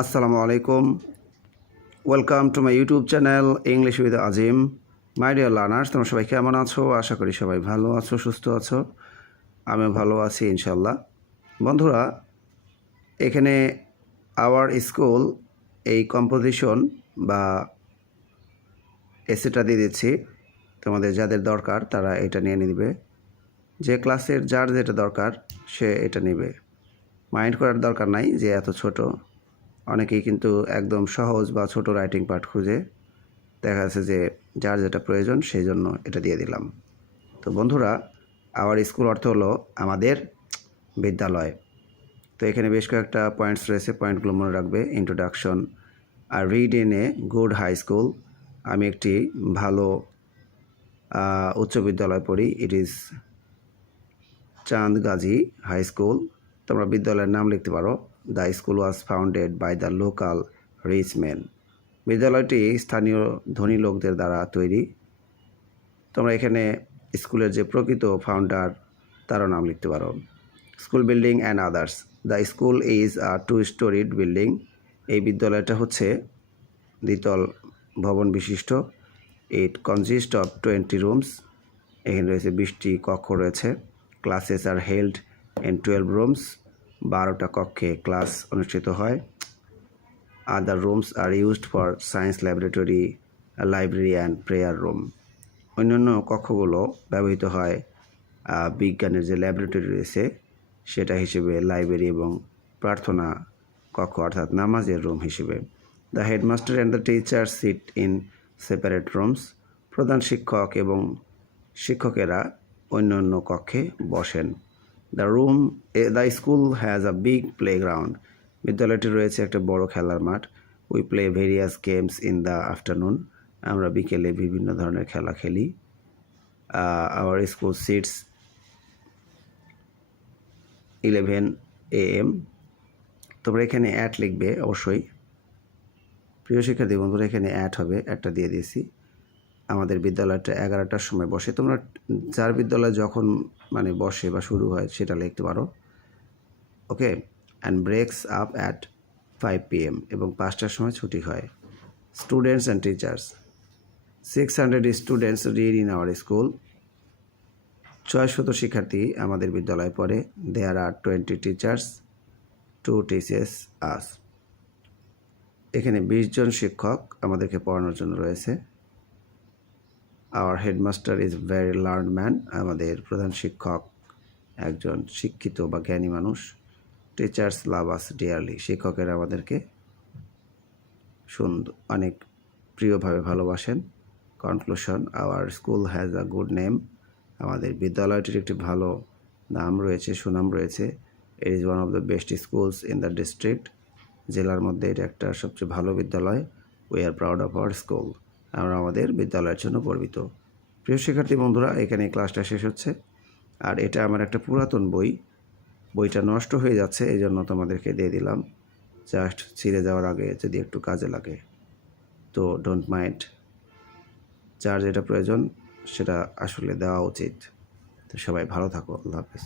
আসসালামু আলাইকুম। Welcome to my YouTube channel English with Azim. My dear learners, তোমরা সবাই কেমন আছো? আশা করি সবাই ভালো আছো, সুস্থ আছো। আমিও ভালো আছি ইনশাল্লাহ। বন্ধুরা, এখানে আওয়ার স্কুল এই কম্পোজিশন বা এসেটা দিয়ে দিচ্ছি। তোমাদের যাদের দরকার তারা এটা নিয়ে নিবে। যে ক্লাসের যার যেটা দরকার সে এটা নেবে। মাইন্ড করার দরকার নাই যে এত ছোট। অনেকেই কিন্তু একদম সহজ বা ছোট রাইটিং পার্ট খুঁজে, দেখা যাচ্ছে যে যার যেটা প্রয়োজন সেই জন্য এটা দিয়ে দিলাম। তো বন্ধুরা, আওয়ার স্কুল অর্থ হলো আমাদের বিদ্যালয়। তো এখানে বেশ কয়েকটা পয়েন্টস রয়েছে, পয়েন্টগুলো মনে রাখবে। ইন্ট্রোডাকশন, আর read in a good high school. আমি একটি ভালো উচ্চ বিদ্যালয় পড়ি। ইট ইজ চাঁদ গাজী হাই স্কুল। তোমরা বিদ্যালয়ের নাম লিখতে পারো। The school was founded by the local rich men. বিদ্যালয়টি স্থানীয় ধনী লোকদের দ্বারা তৈরি। তোমরা এখানে স্কুলের যে প্রকৃত ফাউন্ডার তারও নাম লিখতে পারো। School building and others. The school is a 2-storied building. এই বিদ্যালয়টা হচ্ছে দ্বিতল ভবন বিশিষ্ট। It consist of 20 rooms. এখানে রয়েছে 20টি কক্ষ রয়েছে। Classes are held in 12 rooms. 12টা কক্ষে ক্লাস অনুষ্ঠিত হয়। Other rooms are used for science laboratory, library and prayer room. অন্যান্য কক্ষগুলো ব্যবহৃত হয় বিজ্ঞানের যে ল্যাবরেটরি রয়েছে সেটা হিসেবে, লাইব্রেরি এবং প্রার্থনা কক্ষ অর্থাৎ নামাজের রুম হিসেবে। The headmaster and the teacher sit in separate rooms. প্রধান শিক্ষক এবং শিক্ষকেরা অন্য অন্য কক্ষে বসেন। The school has a big playground. বিদ্যালয়টি রয়েছে একটা বড় খেলার মাঠ। We play various games in the afternoon. আমরা বিকেলে বিভিন্ন ধরনের খেলা খেলি। Our school sits 11 AM। তোমরা এখানে অ্যাট লিখবে অবশ্যই। প্রিয় শিক্ষার্থী বন্ধুরা, এখানে অ্যাট হবে, একটা দিয়ে দিয়েছি। আমাদের বিদ্যালয়টা 11টার সময় বসে। তোমরা যার বিদ্যালয় যখন বসে বা শুরু হয় সেটা লিখতে পারো। Okay. And breaks up at 5 PM এবং 5টার সময় ছুটি হয়। Students and teachers. 600 students read in our school. 600 শিক্ষার্থী আমাদের বিদ্যালয়ে পড়ে। There are 20 teachers to teaches us. এখানে 20 জন শিক্ষক আমাদেরকে পড়ানোর জন্য রয়েছে। Our headmaster is very learned man. আমাদের প্রধান শিক্ষক একজন শিক্ষিত বা জ্ঞানী মানুষ। Teachers love us dearly. শিক্ষকেরা আমাদেরকে অনেক প্রিয়ভাবে ভালোবাসেন। Conclusion, our school has a good name. আমাদের বিদ্যালয়টির একটি ভালো নাম রয়েছে, সুনাম রয়েছে। It is one of the best schools in the district. জেলার মধ্যে এটা একটা সবচেয়ে ভালো বিদ্যালয়। We are proud of our school. আমরা আমাদের বিদ্যালয়ের জন্য গর্বিত। প্রিয় শিক্ষার্থী বন্ধুরা, এখানে ক্লাসটা শেষ হচ্ছে। আর এটা আমার একটা পুরাতন বই। বইটা নষ্ট হয়ে যাচ্ছে, এই জন্য তোমাদেরকে দিয়ে দিলাম। জাস্ট ছিঁড়ে যাওয়ার আগে যদি একটু কাজে লাগে তো ডোন্ট মাইন্ড। যার যেটা প্রয়োজন সেটা আসলে দেওয়া উচিত। তো সবাই ভালো থাকো। আল্লাহ হাফেজ।